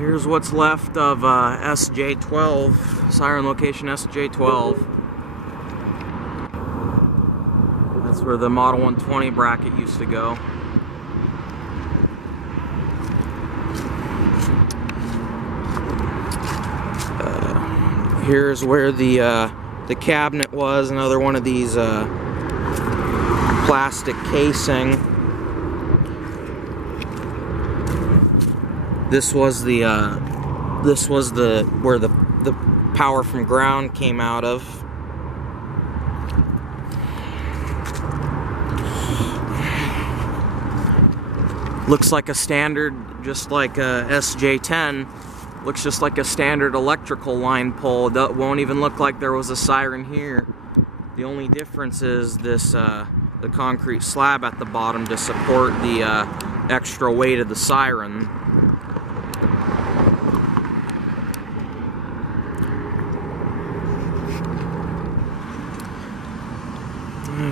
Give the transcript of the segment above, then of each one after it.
Here's what's left of SJ12, siren location SJ12. That's where the Model 120 bracket used to go. Here's where the cabinet was, another one of these plastic casing. This was where the power from ground came out of. Looks like a standard, just like a SJ10. Looks just like a standard electrical line pole. That won't even look like there was a siren here. The only difference is this the concrete slab at the bottom to support the extra weight of the siren.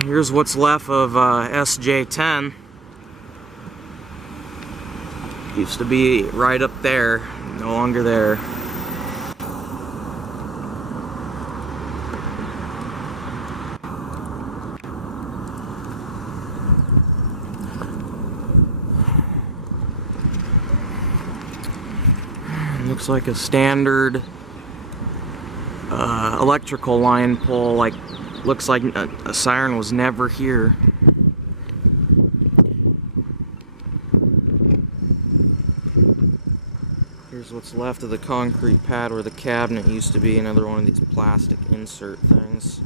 Here's what's left of SJ10. Used to be right up there, no longer there. Looks like a standard electrical line pole, like looks like a siren was never here. Here's what's left of the concrete pad where the cabinet used to be, another one of these plastic insert things.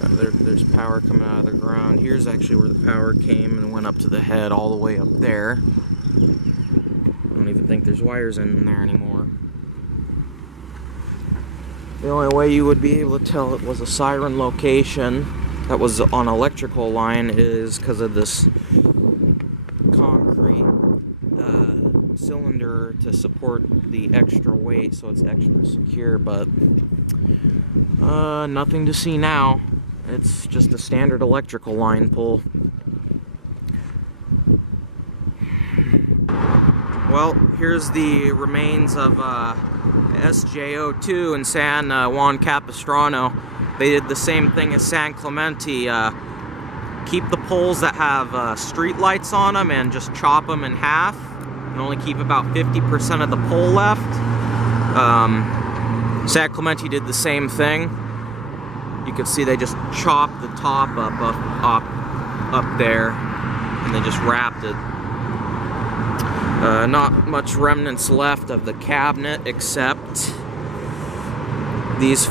There's power coming out of the ground. Here's actually where the power came and went up to the head all the way up there. I don't even think there's wires in there anymore. The only way you would be able to tell it was a siren location that was on an electrical line is because of this concrete cylinder to support the extra weight, so it's extra secure, but nothing to see now. It's just a standard electrical line pole. Well, here's the remains of SJ02 in San Juan Capistrano. They did the same thing as San Clemente. Keep the poles that have street lights on them and just chop them in half, and only keep about 50% of the pole left. San Clemente did the same thing. You can see they just chopped the top up there, and they just wrapped it. Not much remnants left of the cabinet except these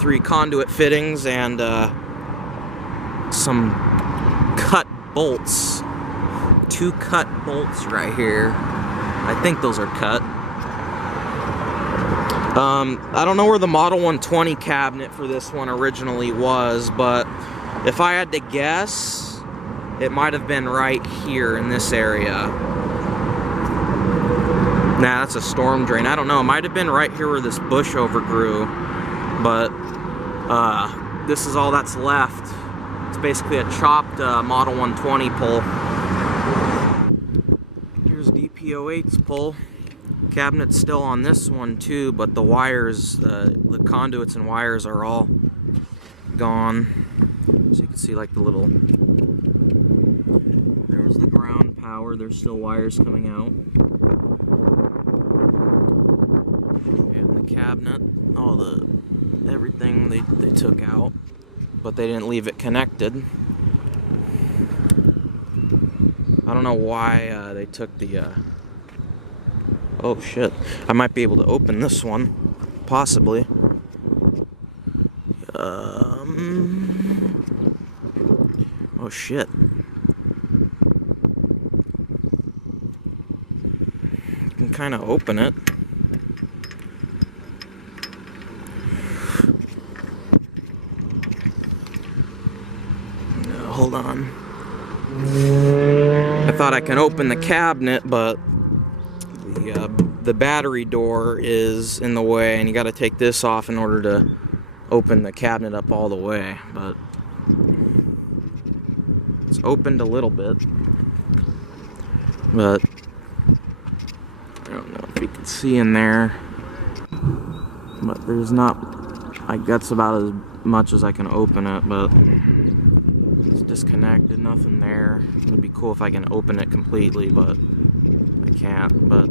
three conduit fittings and some cut bolts. 2 cut bolts right here. I think those are cut. I don't know where the Model 120 cabinet for this one originally was, but if I had to guess, it might have been right here in this area. Nah, that's a storm drain. I don't know. It might have been right here where this bush overgrew. But this is all that's left. It's basically a chopped Model 120 pole. Here's DP08's pole. Cabinet's still on this one too, but the wires, the conduits and wires are all gone. So you can see like the little... There's the ground power. There's still wires coming out. And the cabinet, all the everything they took out, but they didn't leave it connected. I don't know why they took the oh shit, I might be able to open this one, possibly. Oh shit. You can kind of open it. Hold on. I thought I can open the cabinet, but the battery door is in the way, and you got to take this off in order to open the cabinet up all the way. But it's opened a little bit, but don't know if you can see in there, but there's not, like, that's about as much as I can open it, but it's disconnected, nothing there. It'd be cool if I can open it completely, but I can't. But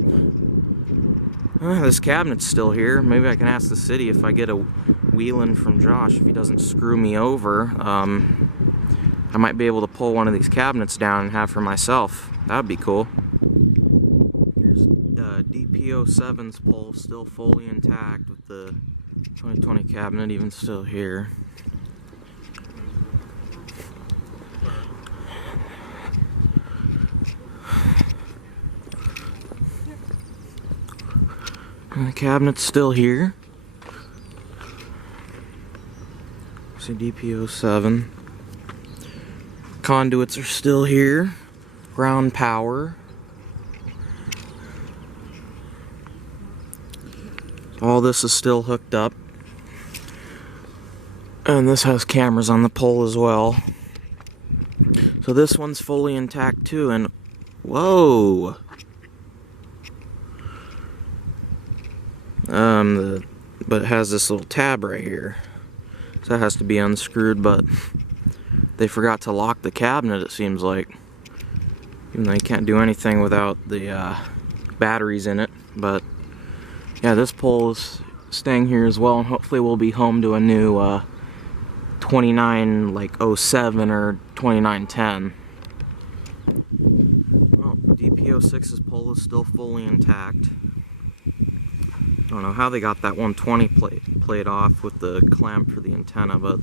this cabinet's still here. Maybe I can ask the city if I get a wheel-in from Josh, if he doesn't screw me over. I might be able to pull one of these cabinets down and have for myself. That would be cool. Here's DPO7's pole still fully intact with the 2020 cabinet even still here. And the cabinet's still here. See DPO7. Conduits are still here. Ground power. All this is still hooked up. And this has cameras on the pole as well. So this one's fully intact too, and whoa! But it has this little tab right here. So that has to be unscrewed, but they forgot to lock the cabinet, it seems like. Even though you can't do anything without the batteries in it. But yeah, this pole is staying here as well, and hopefully we'll be home to a new 2907 or 2910. Oh, DPO6's pole is still fully intact. I don't know how they got that 120 plate off with the clamp for the antenna, but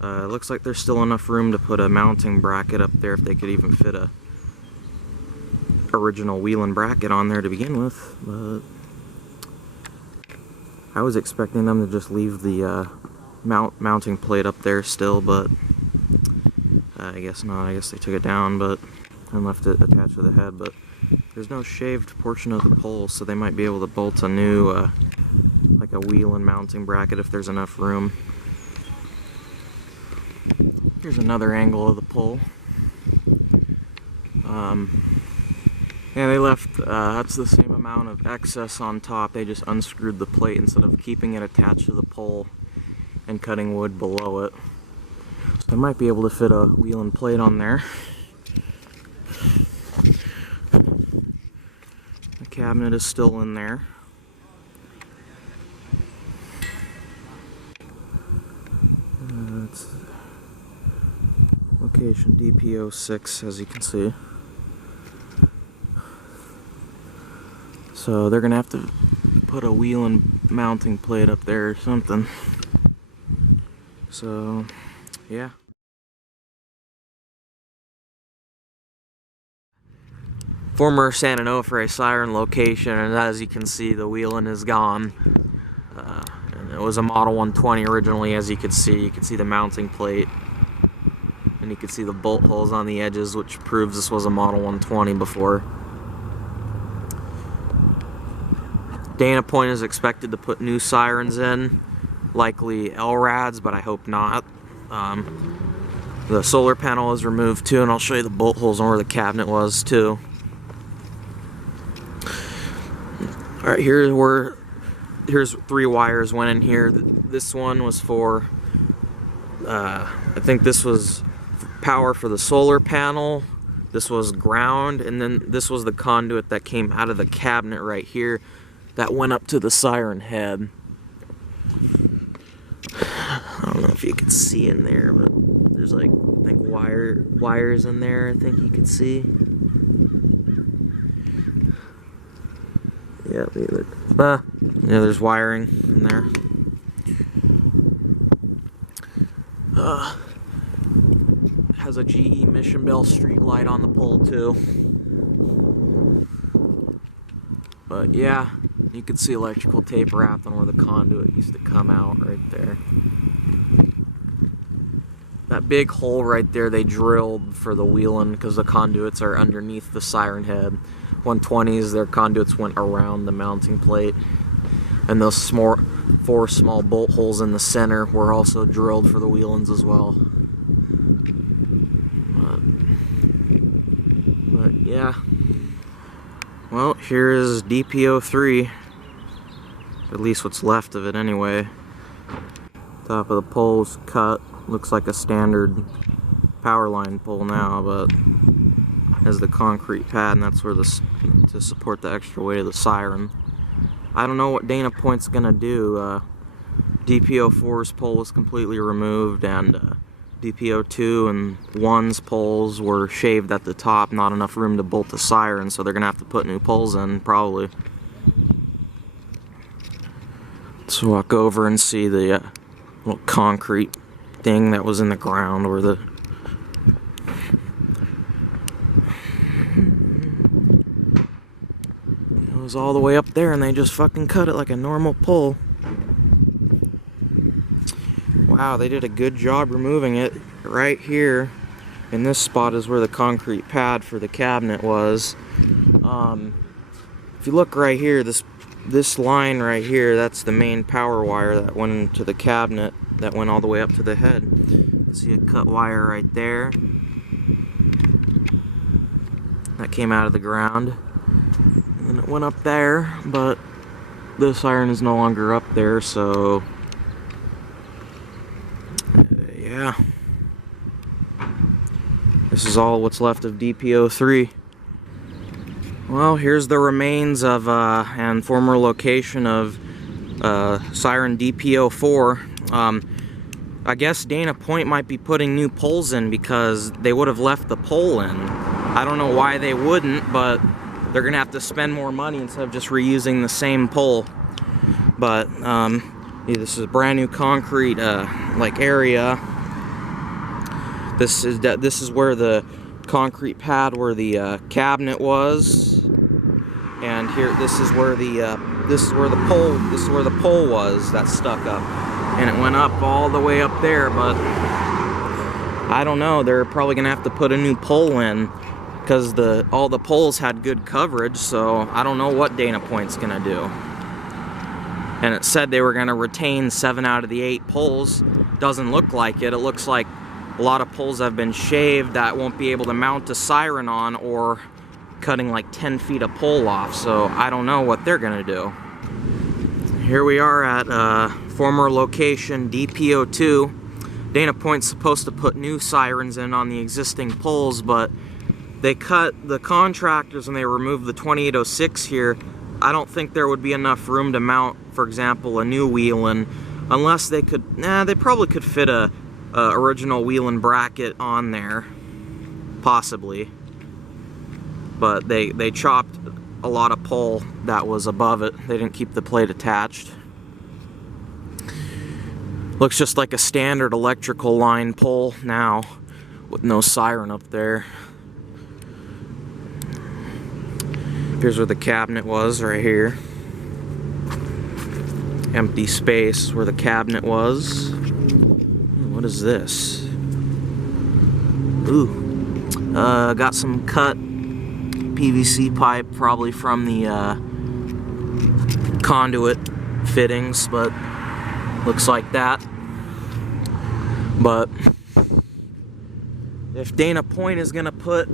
it looks like there's still enough room to put a mounting bracket up there if they could even fit a original wheel-in bracket on there to begin with. But I was expecting them to just leave the mounting plate up there still, but I guess not. I guess they took it down and left it attached to the head, but there's no shaved portion of the pole, so they might be able to bolt a new like a wheel-in mounting bracket if there's enough room. Here's another angle of the pole. Yeah, they left, that's the same amount of excess on top. They just unscrewed the plate instead of keeping it attached to the pole and cutting wood below it. So I might be able to fit a wheel-in plate on there. The cabinet is still in there. It's location DPO6, as you can see. So they're gonna have to put a wheel-in mounting plate up there or something. So, yeah. Former San Onofre siren location, and as you can see, the wheel-in is gone. And it was a Model 120 originally, as you can see the mounting plate. And you can see the bolt holes on the edges, which proves this was a Model 120 before. Dana Point is expected to put new sirens in, likely LRADs, but I hope not. The solar panel is removed too, and I'll show you the bolt holes on where the cabinet was too. Alright, here's 3 wires went in here. This one was for, I think this was power for the solar panel. This was ground, and then this was the conduit that came out of the cabinet right here that went up to the siren head. I don't know if you can see in there, but there's like, I think wires in there, I think you can see. Yeah, yeah, there's wiring in there. Has a GE Mission Bell street light on the pole too. But yeah, you can see electrical tape wrapped on where the conduit used to come out right there. That big hole right there they drilled for the wheel-in because the conduits are underneath the siren head. 120s, their conduits went around the mounting plate. And those 4 small bolt holes in the center were also drilled for the wheel-ins as well. But yeah, Well, here is DPO3. At least what's left of it anyway. Top of the pole's cut. Looks like a standard power line pole now, but has the concrete pad, and that's where to support the extra weight of the siren. I don't know what Dana Point's gonna do. DPO4's pole was completely removed, and DPO2 and 1's poles were shaved at the top, not enough room to bolt the siren, so they're gonna have to put new poles in, probably. Let's walk over and see the little concrete thing that was in the ground where the it was all the way up there, and they just fucking cut it like a normal pole. Wow, they did a good job removing it. Right here in this spot is where the concrete pad for the cabinet was. If you look right here, this line right here, that's the main power wire that went into the cabinet, that went all the way up to the head. See a cut wire right there that came out of the ground, and it went up there, but the siren is no longer up there, so yeah, this is all what's left of DPO3. Well, here's the remains of and former location of siren DPO4. I guess Dana Point might be putting new poles in because they would have left the pole in. I don't know why they wouldn't, but they're gonna have to spend more money instead of just reusing the same pole. But yeah, this is a brand new concrete like area. This is where the concrete pad where the cabinet was, and here this is where the pole was that stuck up, and it went up all the way up there. But I don't know, they're probably gonna have to put a new pole in because all the poles had good coverage, so I don't know what Dana Point's gonna do. And it said they were gonna retain 7 out of the 8 poles. Doesn't look like it. It looks like a lot of poles have been shaved that won't be able to mount a siren on, or cutting like 10 feet of pole off, so I don't know what they're gonna do. Here we are at former location DPO2. Dana Point's supposed to put new sirens in on the existing poles, but they cut the contractors and they removed the 2806 here. I don't think there would be enough room to mount, for example, a new wheel in, unless they could, they probably could fit a original wheel and bracket on there, possibly, but they chopped a lot of pole that was above it. They didn't keep the plate attached. Looks just like a standard electrical line pole now, with no siren up there. Here's where the cabinet was, right here. Empty space where the cabinet was. What is this? Ooh, got some cut PVC pipe, probably from the conduit fittings, but looks like that. But if Dana Point is gonna put,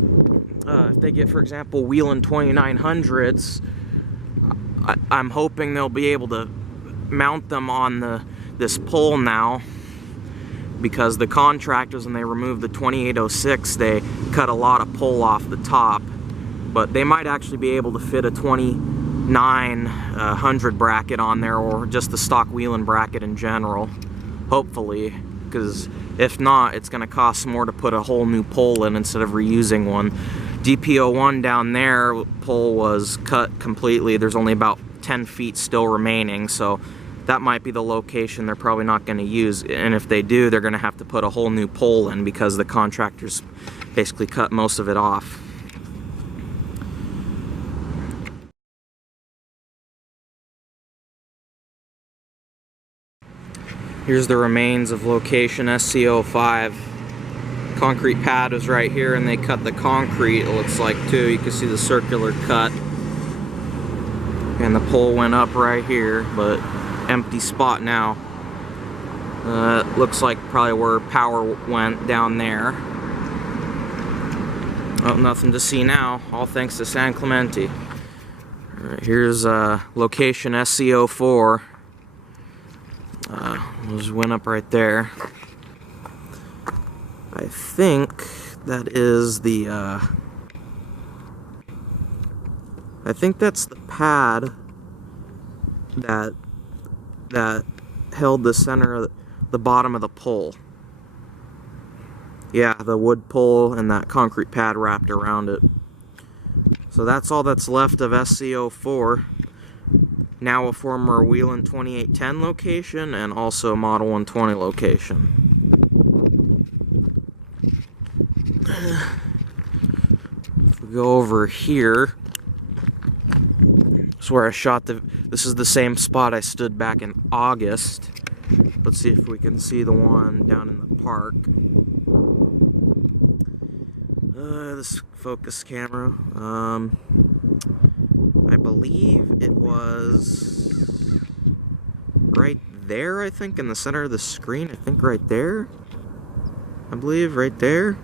if they get, for example, Wheelin' 2900s, I'm hoping they'll be able to mount them on this pole now, because the contractors, when they removed the 2806, they cut a lot of pole off the top, but they might actually be able to fit a 2900 bracket on there, or just the stock wheeling bracket in general, hopefully, because if not, it's going to cost more to put a whole new pole in instead of reusing one. DPO1 down there, pole was cut completely. There's only about 10 feet still remaining, so that might be the location they're probably not going to use, and if they do, they're going to have to put a whole new pole in because the contractors basically cut most of it off. Here's the remains of location SCO5. Concrete pad was right here, and they cut the concrete, it looks like, too. You can see the circular cut. And the pole went up right here, but empty spot now. Looks like probably where power went down there. Oh, nothing to see now, all thanks to San Clemente. Alright, here's location SCO4. Just went up right there. I think that is the I think that's the pad that held the center of the bottom of the pole. Yeah, the wood pole and that concrete pad wrapped around it. So that's all that's left of SCO4. Now a former Wheeling 2810 location and also Model 120 location. If we go over here, this is where I shot this is the same spot I stood back in August. Let's see if we can see the one down in the park. This focus camera. I believe it was right there, I think, in the center of the screen. I think right there. I believe right there.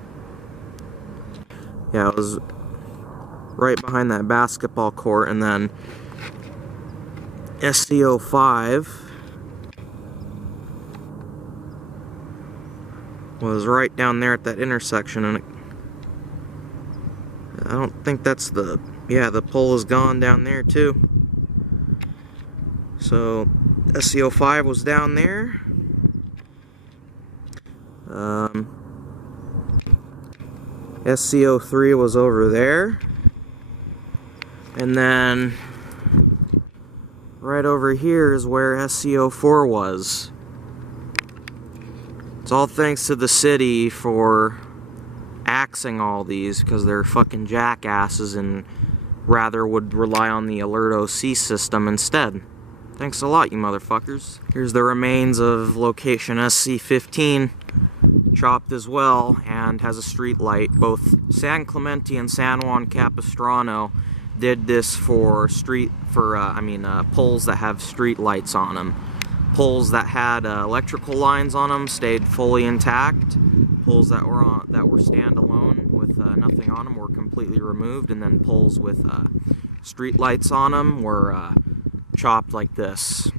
Yeah, it was right behind that basketball court, and then SCO5 was right down there at that intersection, and I don't think that's the... Yeah, the pole is gone down there too. So SCO5 was down there. SCO3 was over there. And then right over here is where SCO4 was. It's all thanks to the city for axing all these, because they're fucking jackasses and rather would rely on the Alert OC system instead. Thanks a lot, you motherfuckers. Here's the remains of location SC15, chopped as well, and has a street light. Both San Clemente and San Juan Capistrano did this for poles that have street lights on them. Poles that had electrical lines on them stayed fully intact. Poles that were standalone with nothing on them were completely removed, and then poles with street lights on them were chopped like this.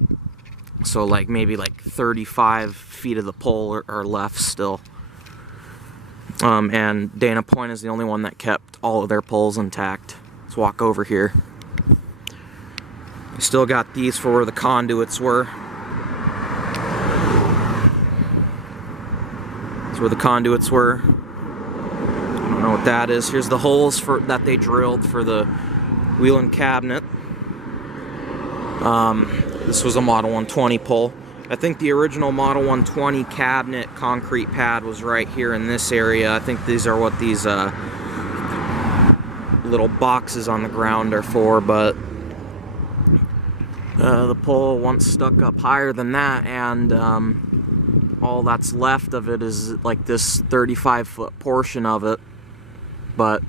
So like maybe like 35 feet of the pole are left still. And Dana Point is the only one that kept all of their poles intact. Let's walk over here. We still got these for where the conduits were. That's where the conduits were. I don't know what that is. Here's the holes that they drilled for the Wheeling cabinet. This was a Model 120 pole. I think the original Model 120 cabinet concrete pad was right here in this area. I think these are what these little boxes on the ground are for, but the pole once stuck up higher than that, and all that's left of it is like this 35-foot portion of it. But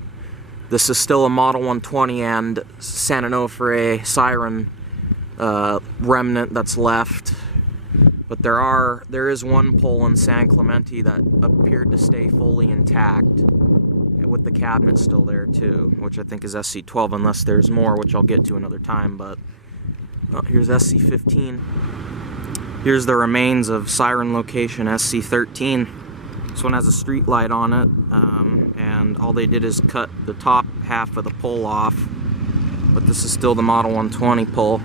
this is still a Model 120 and San Onofre Siren remnant that's left. But there is one pole in San Clemente that appeared to stay fully intact, with the cabinet still there too, which I think is SC12, unless there's more, which I'll get to another time. But here's SC15. Here's the remains of Siren location SC13. This one has a street light on it, and all they did is cut the top half of the pole off, but this is still the Model 120 pole.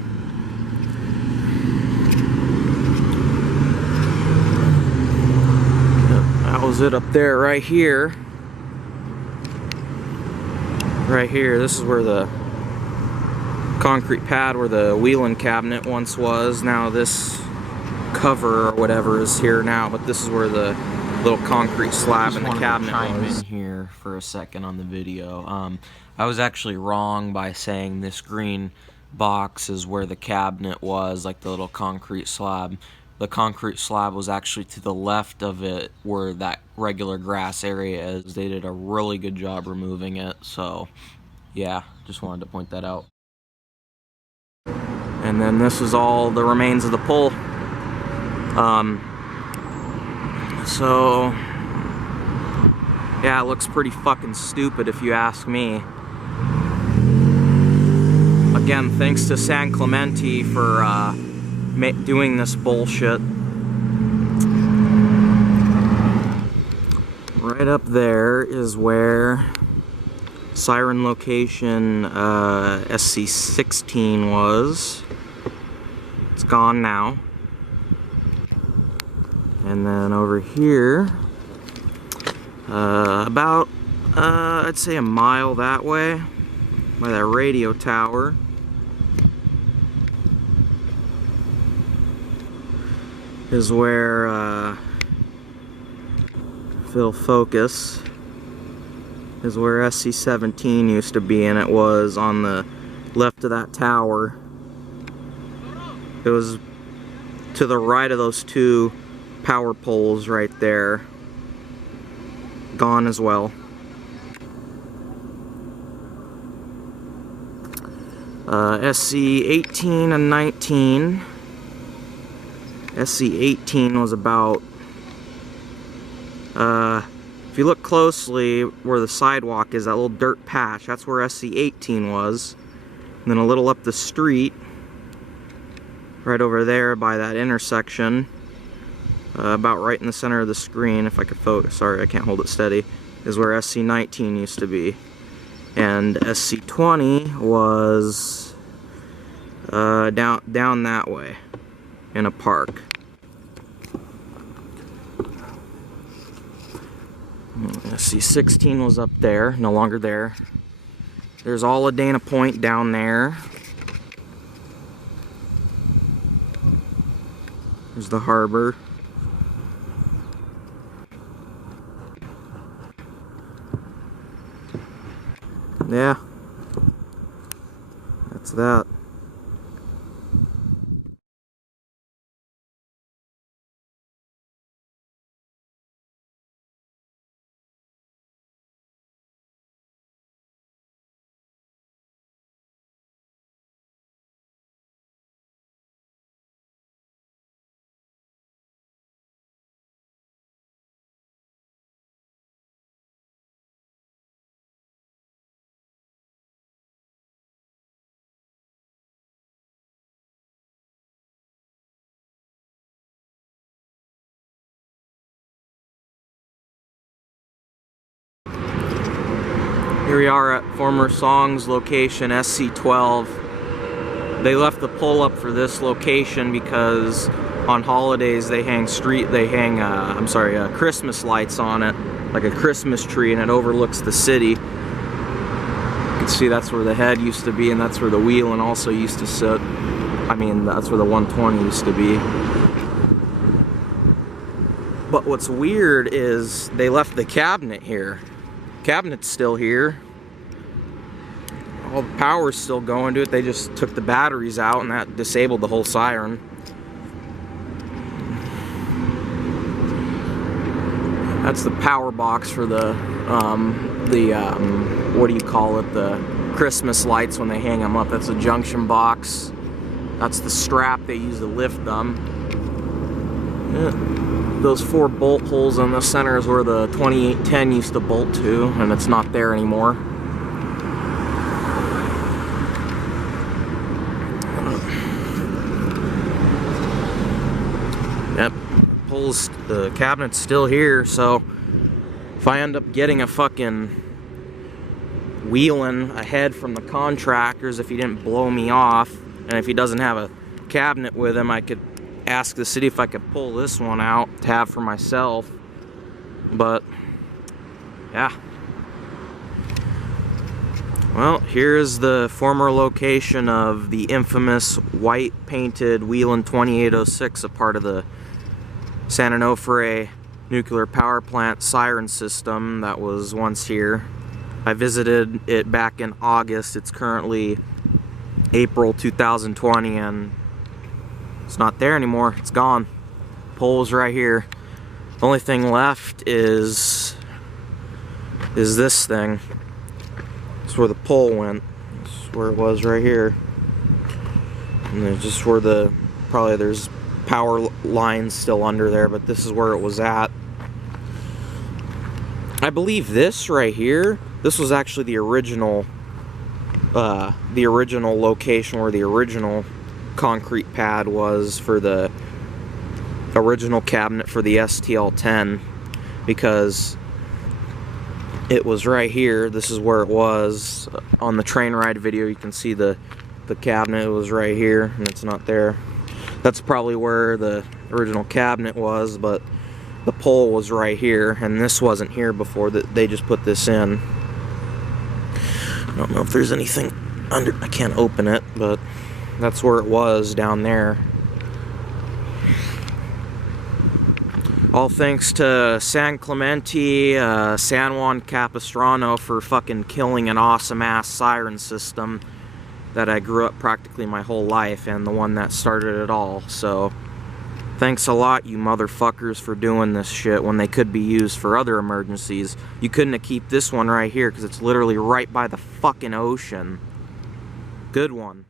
That was it up there. Right here, this is where the concrete pad where the Wheeling cabinet once was. Now this cover or whatever is here now, but this is where the little concrete slab in the cabinet was. In here for a second on the video. I was actually wrong by saying this green box is where the cabinet was, like the little concrete slab. The concrete slab was actually to the left of it, where that regular grass area is. They did a really good job removing it, so yeah, just wanted to point that out. And then this is all the remains of the pole. So yeah, it looks pretty fucking stupid if you ask me. A Again, thanks to San Clemente for doing this bullshit. Right up there is where siren location SC16 was. It's gone now. And then over here, about I'd say a mile that way, by that radio tower, is where Phil Focus is where SC17 used to be, and it was on the left of that tower. It was to the right of those two power poles right there. Gone as well. SC18 and 19. SC18 was about, if you look closely where the sidewalk is, that little dirt patch, that's where SC18 was. And then a little up the street, right over there by that intersection, about right in the center of the screen, if I could focus, sorry I can't hold it steady, is where SC19 used to be. And SC20 was down that way in a park. SC16 was up there, no longer there. There's Aladana Point down there. There's the harbor. Yeah, that's that. Here we are at former Song's location, SC12. They left the pole up for this location because on holidays they hang Christmas lights on it, like a Christmas tree, and it overlooks the city. You can see that's where the head used to be, and that's where the wheeling also used to sit. I mean, that's where the 120 used to be. But what's weird is they left the cabinet here. Cabinet's still here. All the power's still going to it. They just took the batteries out and that disabled the whole siren. That's the power box for the what do you call it? The Christmas lights when they hang them up. That's a junction box. That's the strap they use to lift them. Yeah. Those 4 bolt holes in the center is where the 2810 used to bolt to, and it's not there anymore. Yep, the cabinet's still here, so if I end up getting a fucking wheeling ahead from the contractors, if he didn't blow me off, and if he doesn't have a cabinet with him, I could ask the city if I could pull this one out to have for myself. But yeah, well, here's the former location of the infamous white painted Wheeling 2806, a part of the San Onofre nuclear power plant siren system that was once here. I visited it back in August. It's currently April 2020 and it's not there anymore. It's gone. Pole's right here. The only thing left is this thing. It's where the pole went. It's where it was right here. And there's just where probably there's power lines still under there, but this is where it was at. I believe this right here, this was actually the original the original location where the original concrete pad was for the original cabinet for the STL-10, because it was right here. This is where it was. On the train ride video you can see the cabinet was right here, and it's not there. That's probably where the original cabinet was, but the pole was right here, and this wasn't here before. That they just put this in. I don't know if there's anything under. I can't open it, but that's where it was, down there. All thanks to San Clemente, San Juan Capistrano for fucking killing an awesome ass siren system that I grew up practically my whole life, and the one that started it all. So thanks a lot, you motherfuckers, for doing this shit when they could be used for other emergencies. You couldn't have kept this one right here because it's literally right by the fucking ocean. Good one.